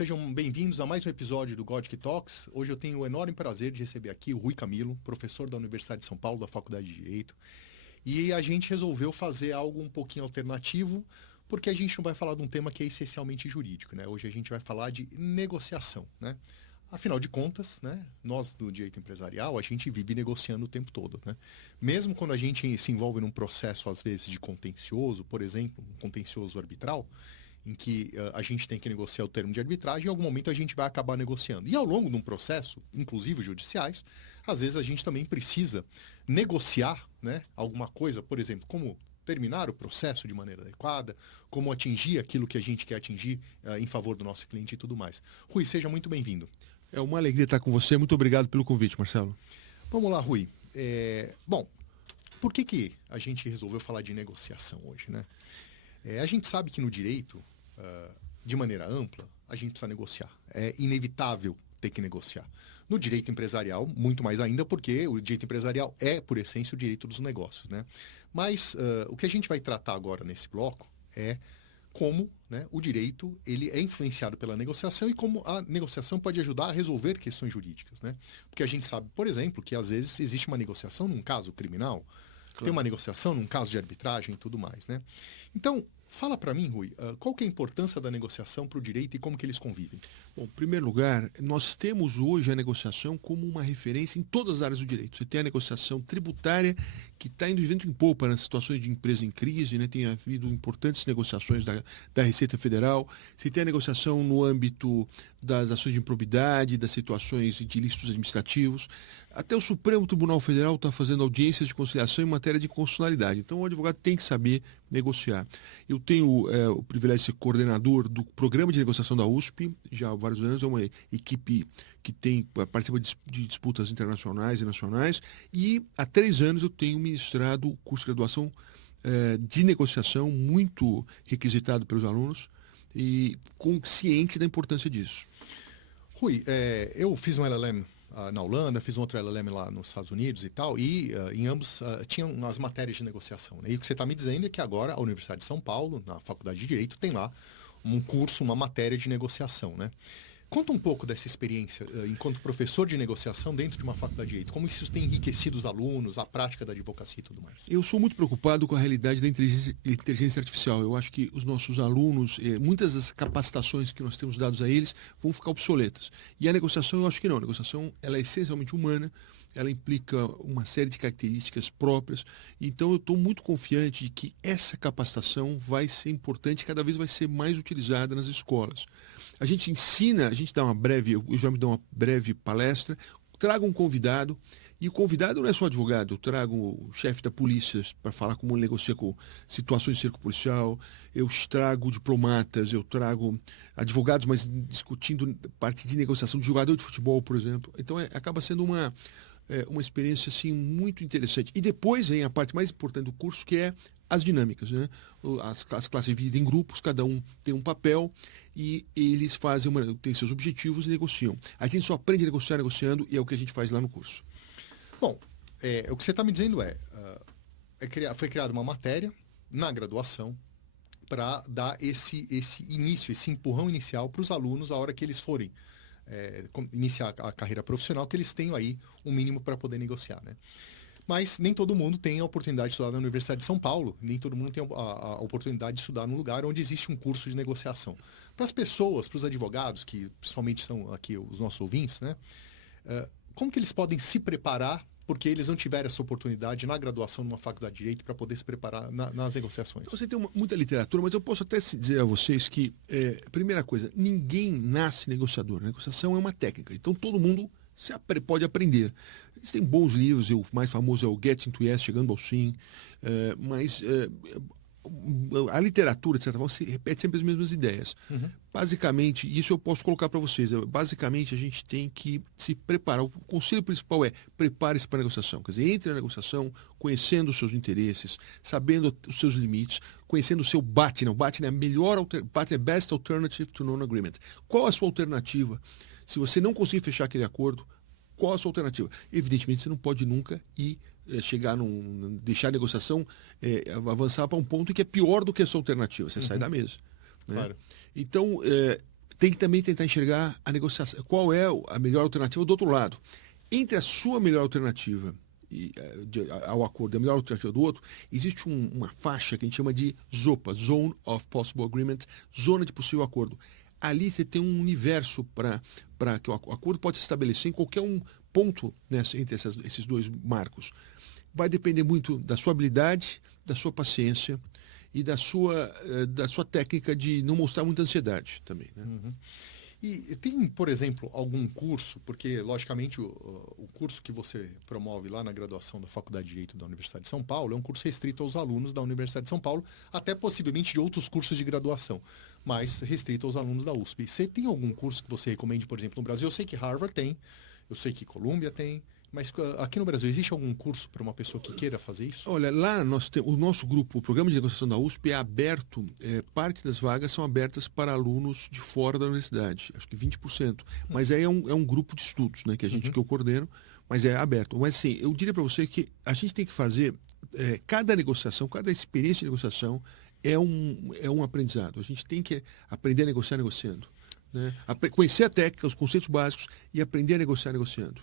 Sejam bem-vindos a mais um episódio do Gothic Talks. Hoje eu tenho o enorme prazer de receber aqui o Rui Camilo, professor da Universidade de São Paulo, da Faculdade de Direito. E a gente resolveu fazer algo um pouquinho alternativo, porque a gente não vai falar de um tema que é essencialmente jurídico, né? Hoje a gente vai falar de negociação, né? Afinal de contas, né, nós do direito empresarial, a gente vive negociando o tempo todo, né? Mesmo quando a gente se envolve num processo, às vezes, de contencioso, por exemplo, um contencioso arbitral, em que a gente tem que negociar o termo de arbitragem, em algum momento a gente vai acabar negociando. E ao longo de um processo, inclusive judiciais, às vezes a gente também precisa negociar, né, alguma coisa, por exemplo, como terminar o processo de maneira adequada, como atingir aquilo que a gente quer atingir em favor do nosso cliente e tudo mais. Rui, seja muito bem-vindo. É uma alegria estar com você. Muito obrigado pelo convite, Marcelo. Vamos lá, Rui. Bom, por que a gente resolveu falar de negociação hoje, né? A gente sabe que no direito, de maneira ampla, a gente precisa negociar. É inevitável ter que negociar. No direito empresarial, muito mais ainda, porque o direito empresarial é, por essência, o direito dos negócios, né? Mas o que a gente vai tratar agora nesse bloco é como, né, o direito ele é influenciado pela negociação e como a negociação pode ajudar a resolver questões jurídicas, né? Porque a gente sabe, por exemplo, que às vezes existe uma negociação num caso criminal, claro, tem uma negociação num caso de arbitragem e tudo mais, né? Então, fala para mim, Rui, qual que é a importância da negociação para o direito e como que eles convivem? Bom, em primeiro lugar, nós temos hoje a negociação como uma referência em todas as áreas do direito. Você tem a negociação tributária, que está indo de vento em popa nas situações de empresa em crise, né? Tem havido importantes negociações da Receita Federal. Você tem a negociação no âmbito das ações de improbidade, das situações de ilícitos administrativos. Até o Supremo Tribunal Federal está fazendo audiências de conciliação em matéria de constitucionalidade. Então, o advogado tem que saber negociar. Eu tenho o privilégio de ser coordenador do programa de negociação da USP, já há vários anos. É uma equipe que participa de disputas internacionais e nacionais. E há 3 anos eu tenho ministrado o curso de graduação de negociação, muito requisitado pelos alunos, e consciente da importância disso. Rui, eu fiz um LLM na Holanda, fiz um outro LLM lá nos Estados Unidos e tal, e em ambos tinham as matérias de negociação, né? E o que você está me dizendo é que agora a Universidade de São Paulo, na Faculdade de Direito, tem lá um curso, uma matéria de negociação, né? Conta um pouco dessa experiência enquanto professor de negociação dentro de uma faculdade de direito. Como isso tem enriquecido os alunos, a prática da advocacia e tudo mais? Eu sou muito preocupado com a realidade da inteligência artificial. Eu acho que os nossos alunos, muitas das capacitações que nós temos dados a eles vão ficar obsoletas. E a negociação, eu acho que não. A negociação, ela é essencialmente humana, ela implica uma série de características próprias. Então, eu estou muito confiante de que essa capacitação vai ser importante e cada vez vai ser mais utilizada nas escolas. A gente ensina, a gente dá eu já me dou uma breve palestra, trago um convidado, e o convidado não é só advogado, eu trago o chefe da polícia para falar como ele negocia com situações de cerco policial, eu trago diplomatas, eu trago advogados, mas discutindo parte de negociação de jogador de futebol, por exemplo. Então acaba sendo uma experiência assim, muito interessante. E depois vem a parte mais importante do curso, que é as dinâmicas, né? As classes dividem em grupos, cada um tem um papel e eles têm seus objetivos e negociam. A gente só aprende a negociar negociando e é o que a gente faz lá no curso. Bom, o que você está me dizendo foi criada uma matéria na graduação para dar esse início, esse empurrão inicial para os alunos a hora que eles forem iniciar a carreira profissional, que eles tenham aí um mínimo para poder negociar, né? Mas nem todo mundo tem a oportunidade de estudar na Universidade de São Paulo, nem todo mundo tem a oportunidade de estudar num lugar onde existe um curso de negociação. Para as pessoas, para os advogados, que principalmente são aqui os nossos ouvintes, né? Como que eles podem se preparar, porque eles não tiveram essa oportunidade na graduação numa faculdade de Direito para poder se preparar nas negociações? Você tem muita literatura, mas eu posso até dizer a vocês que, primeira coisa, ninguém nasce negociador. A negociação é uma técnica, então todo mundo pode aprender. Existem bons livros, o mais famoso é o Getting to Yes, Chegando ao Sim, mas a literatura, de certa forma, se repete sempre as mesmas ideias. Uhum. Basicamente, isso eu posso colocar para vocês, basicamente a gente tem que se preparar. O conselho principal é prepare-se para a negociação. Quer dizer, entre na negociação conhecendo os seus interesses, sabendo os seus limites, conhecendo o seu BATNA. O BATNA é Best Alternative to Non-Agreement. Qual a sua alternativa? Se você não conseguir fechar aquele acordo, qual a sua alternativa? Evidentemente, você não pode nunca deixar a negociação avançar para um ponto que é pior do que a sua alternativa. Você sai da mesa. Né? Claro. Então, tem que também tentar enxergar a negociação. Qual é a melhor alternativa do outro lado? Entre a sua melhor alternativa ao acordo e a melhor alternativa do outro, existe uma faixa que a gente chama de ZOPA, Zone of Possible Agreement, zona de possível acordo. Ali você tem um universo para que o acordo pode se estabelecer em qualquer um ponto entre esses dois marcos. Vai depender muito da sua habilidade, da sua paciência e da sua técnica de não mostrar muita ansiedade também. Né? Uhum. E tem, por exemplo, algum curso, porque, logicamente, o curso que você promove lá na graduação da Faculdade de Direito da Universidade de São Paulo é um curso restrito aos alunos da Universidade de São Paulo, até possivelmente de outros cursos de graduação, mas restrito aos alunos da USP. Você tem algum curso que você recomende, por exemplo, no Brasil? Eu sei que Harvard tem, eu sei que Columbia tem, mas aqui no Brasil existe algum curso para uma pessoa que queira fazer isso? Lá o nosso grupo, o programa de negociação da USP é aberto, parte das vagas são abertas para alunos de fora da universidade, acho que 20%. Mas aí é um grupo de estudos, né, que eu coordeno, mas é aberto. Mas assim, eu diria para você que a gente tem que fazer, cada negociação, cada experiência de negociação é um aprendizado. A gente tem que aprender a negociar negociando. Né? Conhecer a técnica, os conceitos básicos e aprender a negociar negociando.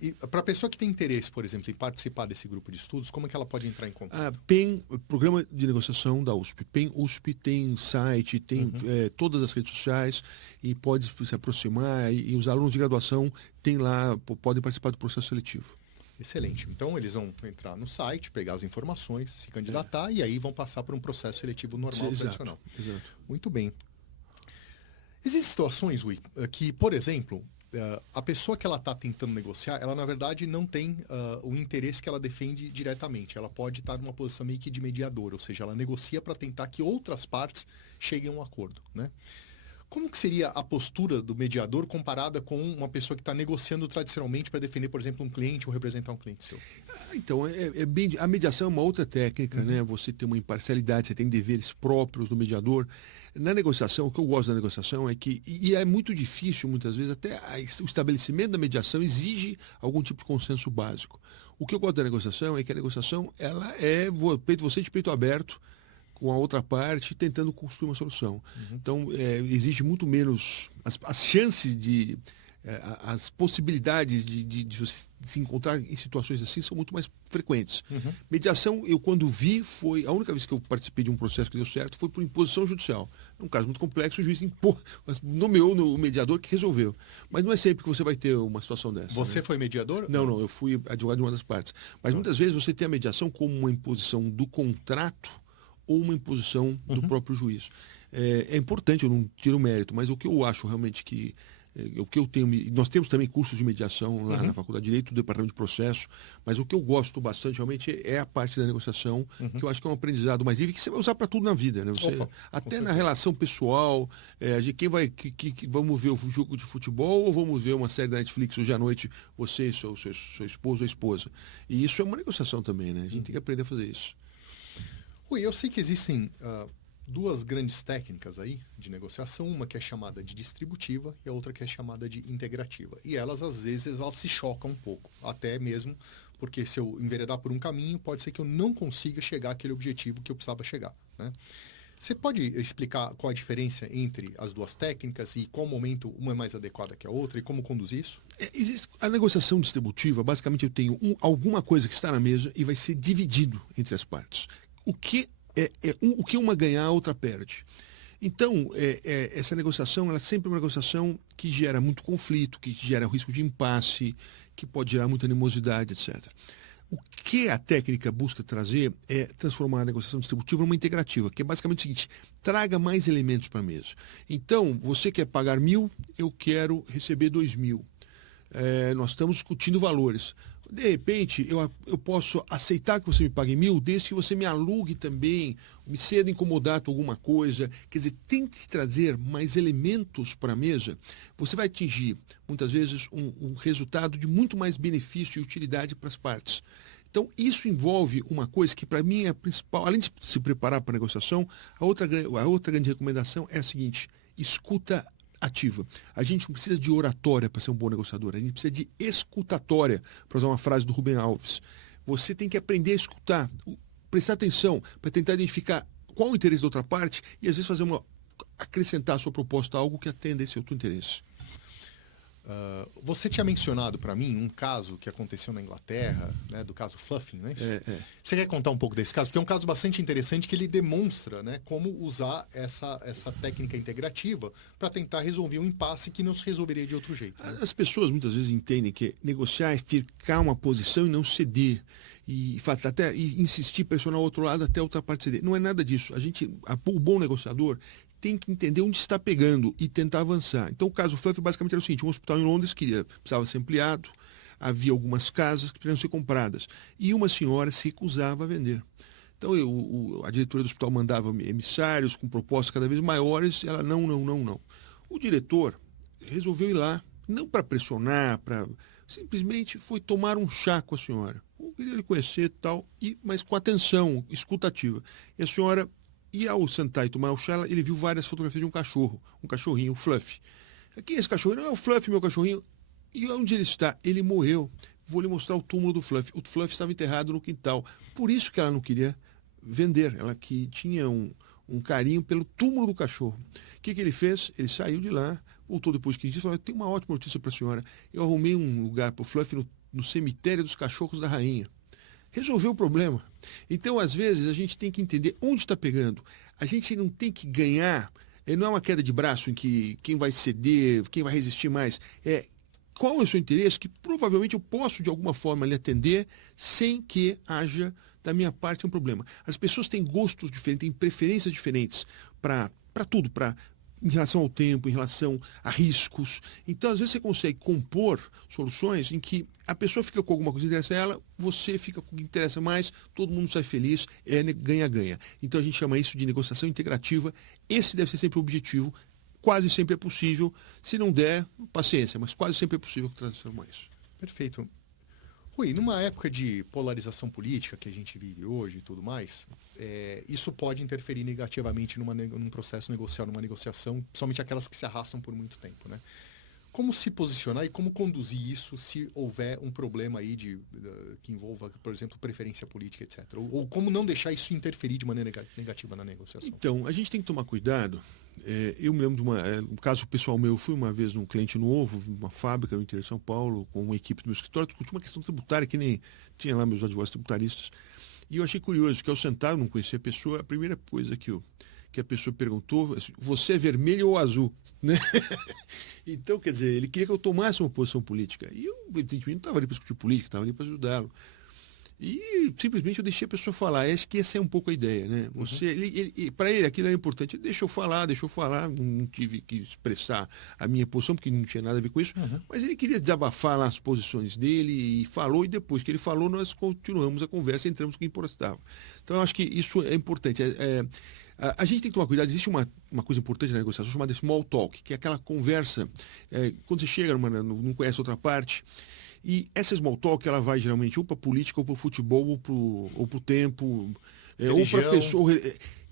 E para a pessoa que tem interesse, por exemplo, em participar desse grupo de estudos, como é que ela pode entrar em contato? PEN, Programa de Negociação da USP. PEN USP tem site, tem todas as redes sociais e pode se aproximar. E os alunos de graduação podem participar do processo seletivo. Excelente. Então, eles vão entrar no site, pegar as informações, se candidatar e aí vão passar por um processo seletivo normal, tradicional. Exato. Muito bem. Existem situações, Rui, que, por exemplo, a pessoa que ela está tentando negociar, ela na verdade não tem o interesse que ela defende diretamente. Ela pode estar numa posição meio que de mediador, ou seja, ela negocia para tentar que outras partes cheguem a um acordo, né? Como que seria a postura do mediador comparada com uma pessoa que está negociando tradicionalmente para defender, por exemplo, um cliente ou representar um cliente seu? Então, a mediação é uma outra técnica, né? Você tem uma imparcialidade, você tem deveres próprios do mediador. Na negociação, o que eu gosto da negociação é que, e é muito difícil muitas vezes, até o estabelecimento da mediação exige algum tipo de consenso básico. O que eu gosto da negociação é que a negociação ela é você de peito aberto com a outra parte tentando construir uma solução. Então, exige muito menos as chances as possibilidades de você se encontrar em situações assim são muito mais frequentes. Mediação, eu quando vi, foi a única vez que eu participei de um processo que deu certo foi por imposição judicial. É um caso muito complexo, o juiz nomeou o mediador que resolveu. Mas não é sempre que você vai ter uma situação dessa. Você foi mediador? Não, eu fui advogado de uma das partes. Mas muitas vezes você tem a mediação como uma imposição do contrato ou uma imposição do próprio juiz. É importante, eu não tiro o mérito, mas o que eu acho realmente que o que eu tenho, nós temos também cursos de mediação lá na Faculdade de Direito, do Departamento de Processo, mas o que eu gosto bastante realmente é a parte da negociação, que eu acho que é um aprendizado mais livre, que você vai usar para tudo na vida, né? Até na relação pessoal, vamos ver o jogo de futebol ou vamos ver uma série da Netflix hoje à noite, você, seu esposo ou esposa. E isso é uma negociação também, né? A gente tem que aprender a fazer isso. Rui, eu sei que existem duas grandes técnicas aí de negociação, uma que é chamada de distributiva e a outra que é chamada de integrativa. E elas, às vezes, elas se chocam um pouco, até mesmo porque se eu enveredar por um caminho, pode ser que eu não consiga chegar àquele objetivo que eu precisava chegar, né? Você pode explicar qual a diferença entre as duas técnicas e qual momento uma é mais adequada que a outra e como conduzir isso? A negociação distributiva, basicamente eu tenho alguma coisa que está na mesa e vai ser dividido entre as partes. O que uma ganhar, a outra perde. Então, essa negociação, ela é sempre uma negociação que gera muito conflito, que gera risco de impasse, que pode gerar muita animosidade, etc. O que a técnica busca trazer é transformar a negociação distributiva numa integrativa, que é basicamente o seguinte: traga mais elementos para a mesa. Então, você quer pagar 1.000, eu quero receber 2.000. Nós estamos discutindo valores. De repente, eu posso aceitar que você me pague 1.000, desde que você me alugue também, me ceda incomodado com alguma coisa. Quer dizer, tente trazer mais elementos para a mesa. Você vai atingir, muitas vezes, um resultado de muito mais benefício e utilidade para as partes. Então, isso envolve uma coisa que, para mim, é a principal. Além de se preparar para a negociação, a outra grande recomendação é a seguinte: escuta ativa. A gente não precisa de oratória para ser um bom negociador, a gente precisa de escutatória, para usar uma frase do Rubem Alves. Você tem que aprender a escutar, prestar atenção para tentar identificar qual o interesse da outra parte e às vezes fazer acrescentar à sua proposta algo que atenda esse outro interesse. Você tinha mencionado para mim um caso que aconteceu na Inglaterra, né, do caso Fluffing, né? Você quer contar um pouco desse caso? Porque é um caso bastante interessante que ele demonstra, né, como usar essa técnica integrativa para tentar resolver um impasse que não se resolveria de outro jeito. Né? As pessoas muitas vezes entendem que negociar é ficar uma posição e não ceder. E até insistir, pressionar o outro lado até a outra parte ceder. Não é nada disso. O bom negociador tem que entender onde está pegando e tentar avançar. Então, o caso Fluff basicamente era o seguinte: um hospital em Londres precisava ser ampliado, havia algumas casas que precisavam ser compradas, e uma senhora se recusava a vender. Então, a diretoria do hospital mandava emissários com propostas cada vez maiores, ela não. O diretor resolveu ir lá, não para pressionar, simplesmente foi tomar um chá com a senhora. Eu queria lhe conhecer e tal, mas com atenção, escutativa. E a senhora... E ao sentar e tomar o chá, ele viu várias fotografias de um cachorro, um cachorrinho, o Fluff. Quem é esse cachorro? Não, é o Fluff, meu cachorrinho. E onde ele está? Ele morreu. Vou lhe mostrar o túmulo do Fluff. O Fluff estava enterrado no quintal. Por isso que ela não queria vender. Ela que tinha um carinho pelo túmulo do cachorro. O que ele fez? Ele saiu de lá, voltou depois de 15 dias e falou: tem uma ótima notícia para a senhora. Eu arrumei um lugar para o Fluff no cemitério dos cachorros da rainha. Resolveu o problema. Então, às vezes, a gente tem que entender onde está pegando. A gente não tem que ganhar, não é uma queda de braço em que quem vai ceder, quem vai resistir mais. Qual é o seu interesse que provavelmente eu posso, de alguma forma, lhe atender sem que haja, da minha parte, um problema. As pessoas têm gostos diferentes, têm preferências diferentes para tudo, em relação ao tempo, em relação a riscos. Então, às vezes, você consegue compor soluções em que a pessoa fica com alguma coisa que interessa a ela, você fica com o que interessa mais, todo mundo sai feliz, ganha-ganha. Então, a gente chama isso de negociação integrativa. Esse deve ser sempre o objetivo. Quase sempre é possível. Se não der, paciência, mas quase sempre é possível transformar isso. Perfeito. Rui, numa época de polarização política que a gente vive hoje e tudo mais, isso pode interferir negativamente num processo negocial, numa negociação, principalmente aquelas que se arrastam por muito tempo, né? Como se posicionar e como conduzir isso se houver um problema aí que envolva, por exemplo, preferência política, etc. Ou como não deixar isso interferir de maneira negativa na negociação? Então, a gente tem que tomar cuidado. Eu me lembro de um caso pessoal meu. Eu fui uma vez num cliente novo, uma fábrica no interior de São Paulo, com uma equipe do meu escritório, discutir uma questão tributária que nem tinha lá meus advogados tributaristas. E eu achei curioso que ao sentar, eu não conhecia a pessoa, a primeira coisa que a pessoa perguntou, assim: você é vermelho ou azul? Né? Então, quer dizer, ele queria que eu tomasse uma posição política. E eu, evidentemente, não estava ali para discutir política, estava ali para ajudá-lo. E simplesmente eu deixei a pessoa falar. Acho que essa é um pouco a ideia, né? Para ele aquilo era importante. Deixa eu falar, não tive que expressar a minha posição, porque não tinha nada a ver com isso. Mas ele queria desabafar lá as posições dele e falou, e depois que ele falou, nós continuamos a conversa, entramos com o que importava. Então, eu acho que isso é importante. A gente tem que tomar cuidado. Existe uma coisa importante na negociação chamada small talk, que é aquela conversa, quando você chega não conhece outra parte. E essa small talk, ela vai geralmente ou para política, ou para o futebol, ou para o tempo, ou para a pessoa.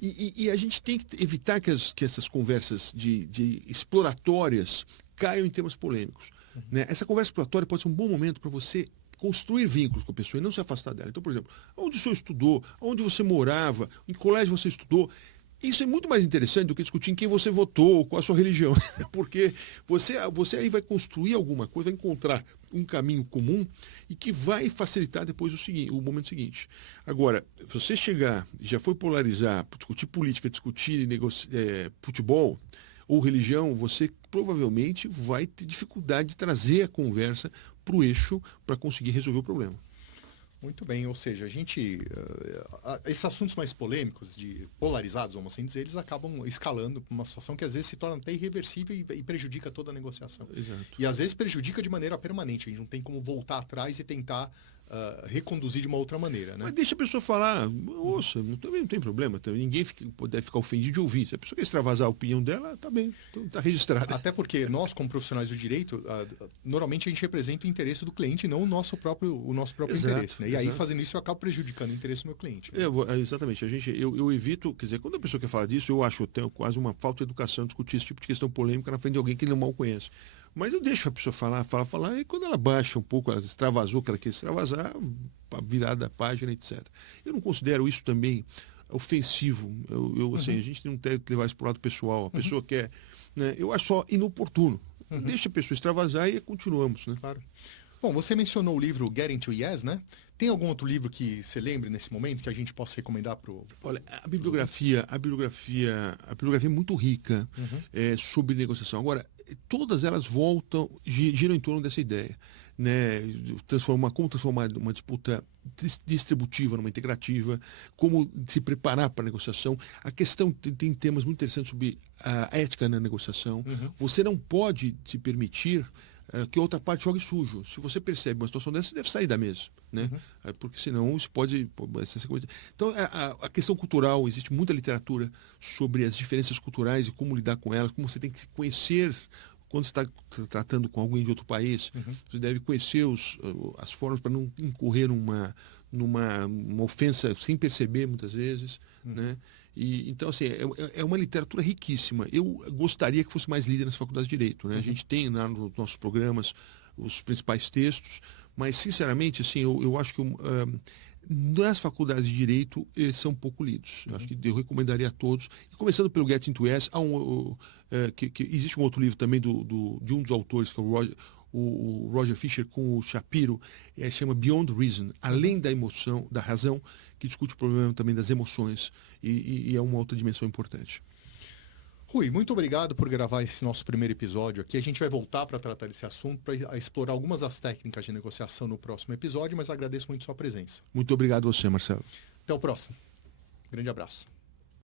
E a gente tem que evitar que essas conversas de exploratórias caiam em temas polêmicos. Né? Essa conversa exploratória pode ser um bom momento para você construir vínculos com a pessoa e não se afastar dela. Então, por exemplo, onde o senhor estudou, onde você morava, em que colégio você estudou. Isso é muito mais interessante do que discutir em quem você votou, qual a sua religião. Porque você aí vai construir alguma coisa, vai encontrar um caminho comum e que vai facilitar depois o momento seguinte. Agora, se você já foi polarizar, discutir política, discutir futebol ou religião, você provavelmente vai ter dificuldade de trazer a conversa para o eixo para conseguir resolver o problema. Muito bem, ou seja, esses assuntos mais polêmicos, polarizados, vamos assim dizer, eles acabam escalando para uma situação que às vezes se torna até irreversível e prejudica toda a negociação. Exato. E às vezes prejudica de maneira permanente, a gente não tem como voltar atrás e tentar reconduzir de uma outra maneira. Né? Mas deixa a pessoa falar, ouça, também não tem problema, ninguém deve ficar ofendido de ouvir. Se a pessoa quer extravasar a opinião dela, tá bem, está registrado. Até porque nós, como profissionais do direito, normalmente a gente representa o interesse do cliente, não o nosso próprio Exato, interesse. Né? E aí, fazendo isso, eu acabo prejudicando o interesse do meu cliente. Né? Exatamente. Eu evito, quer dizer, quando a pessoa quer falar disso, eu acho até quase uma falta de educação discutir esse tipo de questão polêmica na frente de alguém que ele não mal conhece. Mas eu deixo a pessoa falar, e quando ela baixa um pouco, ela extravasou o que ela quer extravasar, virada da página, etc. Eu não considero isso também ofensivo. Assim, a gente não tem que levar isso para o lado pessoal. A pessoa quer... Né, eu acho só inoportuno. Deixa a pessoa extravasar e continuamos. Né? Claro. Bom, você mencionou o livro Getting to Yes, né? Tem algum outro livro que você lembre nesse momento que a gente possa recomendar para o... Olha, a bibliografia é muito rica sobre negociação. Agora, todas elas giram em torno dessa ideia, né? Como transformar uma disputa distributiva numa integrativa, como se preparar para a negociação. A questão tem temas muito interessantes sobre a ética na negociação. Você não pode se permitir que a outra parte jogue sujo. Se você percebe uma situação dessa, você deve sair da mesa, né? Porque senão isso pode... Então, a questão cultural, existe muita literatura sobre as diferenças culturais e como lidar com elas, como você tem que se conhecer quando você está tratando com alguém de outro país. Você deve conhecer as formas para não incorrer numa ofensa sem perceber, muitas vezes, né? Então, assim, é uma literatura riquíssima. Eu gostaria que fosse mais lida nas faculdades de Direito, né? A gente tem lá nos nossos programas os principais textos, mas, sinceramente, assim, eu acho que nas faculdades de Direito eles são pouco lidos. Eu acho que eu recomendaria a todos. E começando pelo Getting to Yes, existe um outro livro também de um dos autores, que é o Roger Fisher, com o Shapiro, chama Beyond Reason, além da emoção, da razão, que discute o problema também das emoções, e é uma outra dimensão importante. Rui, muito obrigado por gravar esse nosso primeiro episódio aqui. A gente vai voltar para tratar desse assunto, para explorar algumas das técnicas de negociação no próximo episódio, mas agradeço muito sua presença. Muito obrigado a você, Marcelo. Até o próximo. Grande abraço.